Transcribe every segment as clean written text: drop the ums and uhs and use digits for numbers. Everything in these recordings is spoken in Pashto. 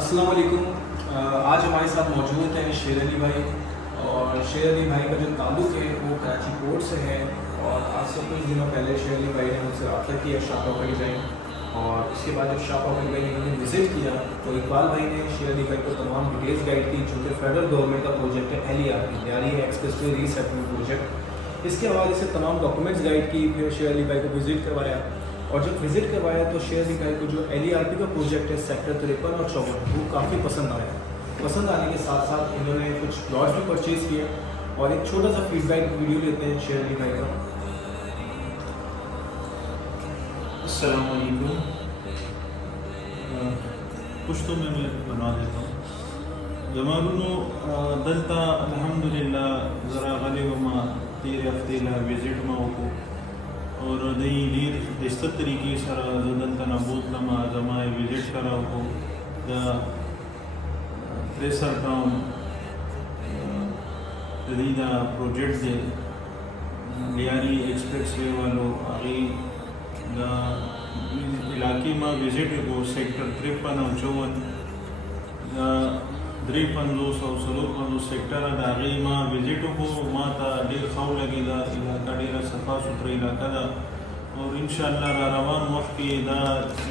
السلام علیکم. آج ہمارے ساتھ موجود ہیں شیر علی بھائی، اور شیر علی بھائی کا جو تعلق ہے وہ کراچی پورٹ سے ہے. اور آج سے کچھ دنوں پہلے شیر علی بھائی نے مجھ سے رابطہ کیا شاہ پاپڑی بھائی، اور اس کے بعد جب شاہ پاپڑی بھائی نے انہوں نے وزٹ کیا تو اقبال بھائی نے شیر علی بھائی کو تمام ڈیٹیلز گائیڈ کی، جو کہ فیڈرل گورنمنٹ کا پروجیکٹ ہے LERP یعنی ایکسپریس وے ری سیٹلمنٹ پروجیکٹ. اس کے حوالے سے تمام ڈاکومنٹس گائیڈ کی. پھر شیر علی بھائی کو وزٹ کروایا، اور جب وزٹ کروایا تو شیر علی بھائی کو جو LERP کا پروجیکٹ ہے سیکٹر 53 اور 54 وہ کافی پسند آیا. پسند آنے کے ساتھ ساتھ انہوں نے کچھ پلاٹس بھی پرچیز کیے، اور ایک چھوٹا سا فیڈ بیک ویڈیو لیتے ہیں شیر علی بھائی کا. السلام علیکم. کچھ تو میں بنا دیتا ہوں. جمالونو دلتا الحمدللہ ذرا غالب ما تیر ہفتے لا وزٹ ما کو اور دئی ډیر دست طریقې سره دلته نه بوتلم زما وزٹ کرا کو دا پریسر ټاون د دې دا پروجیکټ دی لیاری ایکسپریس وے والو هغې دا علاقې ما وزٹ کو سیکٹر 53 او 54 دا 53 او 54 سیکٹر د هغې ما وزٹ کو. ما ته ډېر ښه ولګېده. علاقه ډېره صفا سوتره علاقه ده، اور انشاءالله را روان وخت کې دا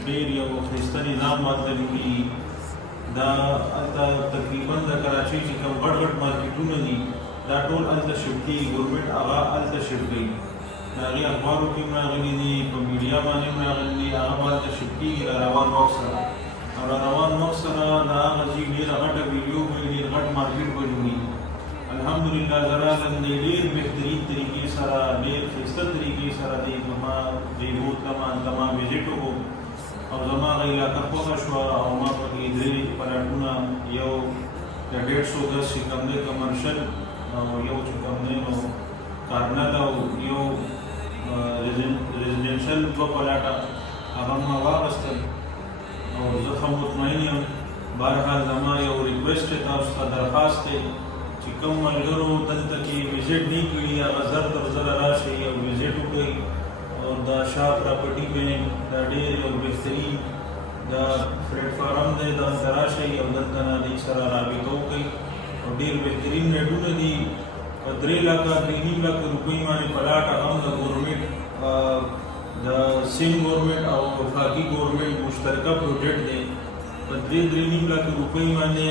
ډېر یو ښایسته نظام هلته جوړېږي. دا هلته تقریبا د کراچۍ چې کوم غټ غټ مارکیټونه دي دا ټول هلته شفټ کېږي. ګورمنټ هغه هلته شفټ کوي. د هغې اخبارو کې هم راغلي دي، په میډیا باندې هم راغلي دي، هغه به هلته شفټ کېږي را روان وخت سره. او را روان وخت سره د هغه ځای ډېره غټه ویډیو به ډېر غټ مارکیټ به جوړېږي. الحمدلله زه راغلم دی ډېر بهترین طریقې سره، ډېر ښایسته طریقې سره دی زما دی بوتلم هلته ما وزټ وکړو او زما هغه علاقه خوښه شوه. او ما پکې 3 پلاټونه، یو د 150 ګز چې کوم دی کمرشل، او یو چې کوم دی نو کارنل، او یو ریزیډنشل 2 پلاټه هغه ما واخیستل. او زه ښه مطمئن یم. بهرحال زما یو ریکویسټ دی تاسو ته، درخواست دی چې کوم ملګرو دلته کې وزټ نه کړي هغه زر تر زره راشئ او وزټ وکړئ. او دا شاه پراپرټي بینک دا ډېر یو بهترین دا پلیټفارم دی، دلته راشئ او دلته نه دوی سره رابطه وکړئ. او ډېر بهترین ریټونه دي. په 3 لکه 3.5 لکه روپۍ باندې پلاټ هغه هم د ګورمنټ د سیم ګورمنټ او وفاقي ګورمنټ مشترکه پروجیکټ دی. په 3.5 لکه روپۍ باندې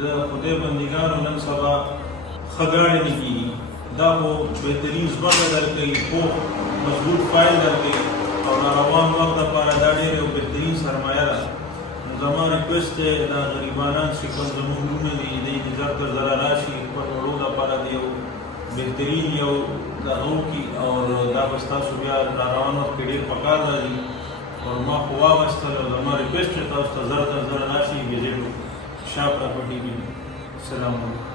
د خدای بندګانو نن سبا ښه ګاډې نه کېږي. دا خو بهترین ځمکه درکوي، پوخ مضبوط فایل درکوي، او را روان وخت دپاره دا ډېر یو بهترین سرمایه ده. نو زما ریکویسټ دی دا غریبانان چې کوم زموږ وروڼه دي دوی دې زر تر زره راشي خپل وړو دپاره د یو بهترین یو دغه وکړي. او دا به ستاسو بیا را روان وخت کې ډېر پکار راځي. او ما خو واخیستل او زما ریکویسټ دی تاسو ته زر تر زره راشي وزټ وکړي. شاه پراپرټي بینک. السلام علیکم.